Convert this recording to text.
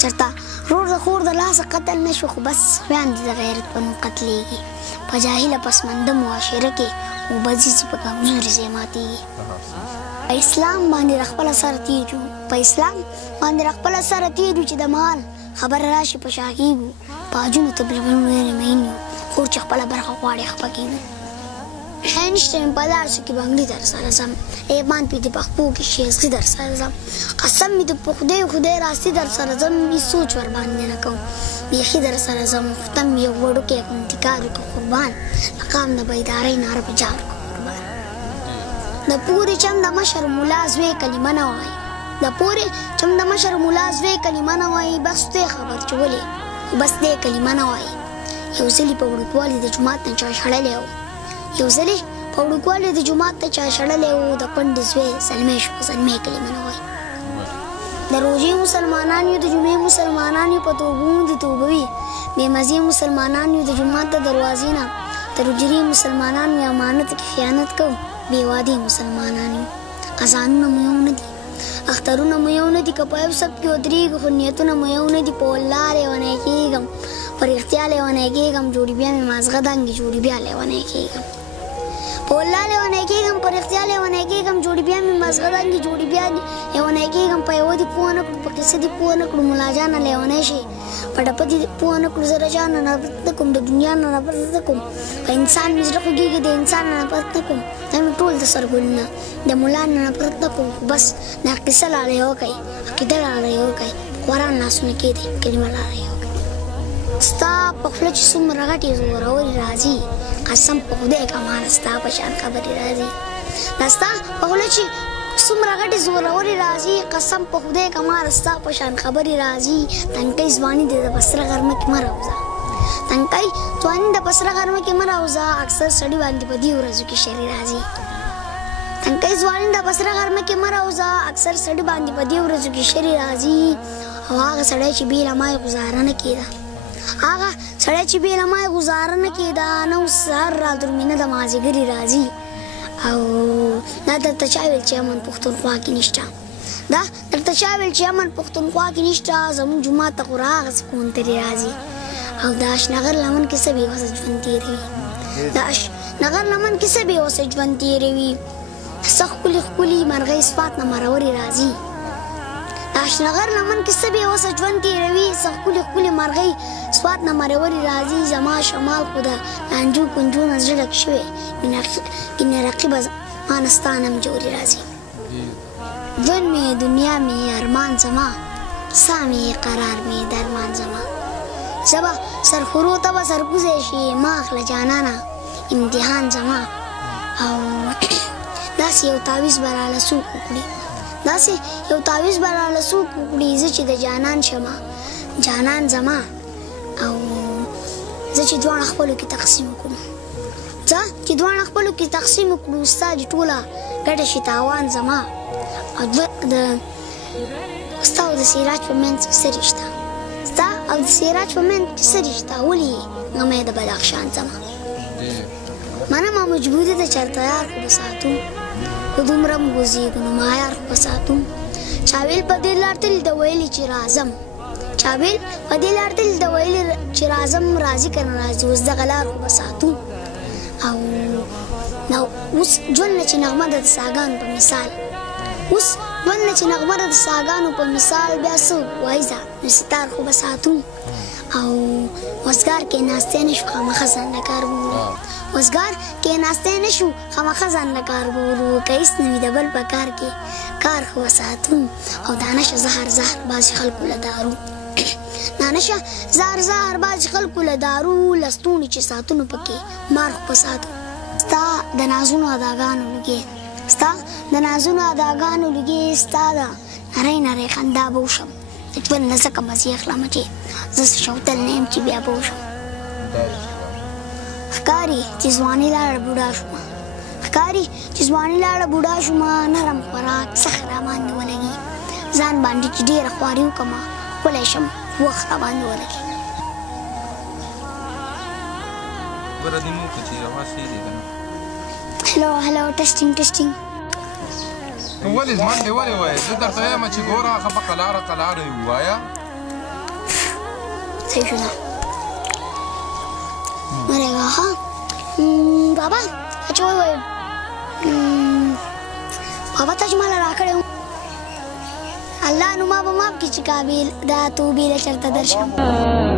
چرته رور د خور د لاسه قتل نشو خو بس خویان دي د غیرت په نوم قتلېږي په جاهله پسمنده معاشره کې وبځي چې په کمزوري ځای ماتېږي په اسلام باندې خپله سره تېر یو په اسلام باندې خپله سره تېر یو چې د مال خبره راشي په شا کېږو په حجونو تبلیغونو ډېرې مین یو خور چې خپله برخه غواړي خفه کېږو اینشتین په دارسو کې بنګلي در سره ځم ایمان پې د پخپو کې شیزغي در سره ځم قسم مې د په خدای راستي در سره ځم هېڅ سوچ ورباندې نه کوم بیخي در سره ځم خو ته مې یو وړوکی انتقاد وکړه قربان مقام د بیدارۍ ناره په جار کړه قربان د پورې چم د مشر ملا زوی کلمه نه وایي د پورې چم د مشر ملا زوی کلمه نه وایي بس دی خبر چې ولې بس دی کلمه نه وایي یو ځلې په وړوکوالي د جومات نه چا شړلی و یو ځلې په وړوکوالي د جومات ته چا شړلی و د کونډې زوی زلمی شو زلمی کلمه نه وایي د روژې مسلمانان یو د جمعې مسلمانان یو په توبونو دې توبوي بې مزې مسلمانان یو د جومات د دروازې نه تر حجرې مسلمانان یو امانت کې خیانت کوو بې وادې مسلمانان یو اذانونه مو یو نه دي اخترونه مو یو نه دي که په یو سب کې ودرېږو خو نیتونه مو یو نه دي په والله لیونی کېږم په رښتیا لیونی کېږم جوړې بیا مې مازغه دنګې جوړې بیا لیونی کېږم په والله لیونی کېږم په رښتیا لیونی کېږم جوړې بیا مې مازغه دنګې جوړې بیا لیونی کېږم په یوه دې پوه نه کړو په قصه دې پوه نه کړو ملا جانه لیونی شي په ډپه دې پوه نه کړو زه رجا نه نفرت نه کوم د دنیا نه نفرت نه کوم په انسان مې زړه خوږېږي د انسان نه نفرت نه کوم دا مې ټول د سر ګلونه د ملا نه نفرت نه کوم خو بس دا قصه لاړې وکړئ عقیده لاړې وکړئ قرآن لاسونه کېدی کلمه لاړې وکړئ ستا په خوله چې څومره غټې زورورې راځي قسم په خدای که مانه ستا په شان خبرې راځي دا ستا په خوله چې څومره غټې زورورې راځي قسم په خدای که مانه ستا په شان خبرې راځي تنکۍ ځواني دې د په سره غرمه کې مه راوځه تنکۍ ځواني د په سره غرمه کې مه راوځه اکثر سړي باندې په دې ورځو کې شری راځي تنکۍ ځواني د په سره غرمه کې مه راوځه اکثر سړي باندې په دې ورځو کې شری راځي او هغه سړی چې بې له ما یې ګزاره نه کېده هغه سړی چې بې له ما یې ګزاره نه کېده نه اوس سهار را درومینه د مازدیګرې راځي او دا درته چا ویل چې امن پښتونخوا کې نشته دا درته چا ویل چې امن پښتونخوا کې نشته زموږ جومات ته خو راغسې کونترې راځي او د اشنغر لمن کې څه بېوسه ژوند تېروي د اشنغر لمن کې څه بېوسه ژوند تېروي څه ښکلي ښکلي مرغۍ صفات نه مرورې راځي د اشنغر لمن کې څه بېوسه ژوند تېروي څه ښکلي ښکلي مرغۍ صفات نه مرورې راځي زما شمال خو د لانجو کنجو نه زړه ډک شوی ګینې رقیبه زما نه ستا نم جوړې راځي ژوند مې دنیا مې ارمان زما ساه مې قرار مې درمان زما زه به سرخورو ته به سرکوزی شي ما اخله جانانه امتحان زما او داسې یو تعویض به راله څوک وکړي داسې یو تعویض به راله څوک وکړي زه چې د جانان شمه جانان زما او زه چې دواړه خپلو کې تقسیم وکړو زه چې دواړه خپلو کې تقسیم وکړو ستا چې ټوله ګټه شي تاوان زما او ستا او د سراج په منځ کې څه رشته ستا او د سراج په منځ کې څه رشته ولې غمی د بدخشان زما منمه مجبوري ده چېرته یار خو به ساتو خو دومره م ګوزېږو نو ما یار خو به ساتو چا ویل په دې لار تل د ویلې چې راځم چا ویل په دې لار تل د ویلې چې راځم راځي که نه راځي اوس دغه لار خو به ساتو او اوس ژوند نه چې نغمه ده د ساګانو په مثال اوس ژوند نه چې نغمه ده د ساګانو په مثال بیا څه وایي ځه نو ستار خو به ساتو او وزګار کېناستی نه شو خامخا ځانله کار بولو وزګار کېناستی نه شو خامخا ځانله کار بولو که هېڅ نه وي د بل په کار کې کار خو به ساتو او دا نشه زهر زهر بعضې خلکو له دارو دا نشه زهر زهر بعضې خلکو له دارو لستوڼي چې ساتونو پکې مار خو به ساتو ستا د نازونو اداګانو لږې ستا د نازونو اداګانو لږې ستا د نری نری خندا به وشم د ژوند نه ځکه مزې اخلمه چې زه شوتل نه یم چې بیا به وشم ښکاري چې ځواني لاړه بوډا شومه ښکاري چې ځواني لاړه بوډا شومه نرم خوراک سخت راباندې ولګي ځان باندې چې ډېره خواري وکړمه ښکلی شم وخت راباندې ولګي هلو هلو ټسټینګ ټسټینګ ولې منډې ولې وایې زه درته وایم چې ګوره هغه په قلاره قلاره یې ووایه صحیح شو نه مرګه ها بابا اچو وای بابا تاسو مال راکړو الله نو ما به ماف کی چې قابل دا تو بیل چرته درشم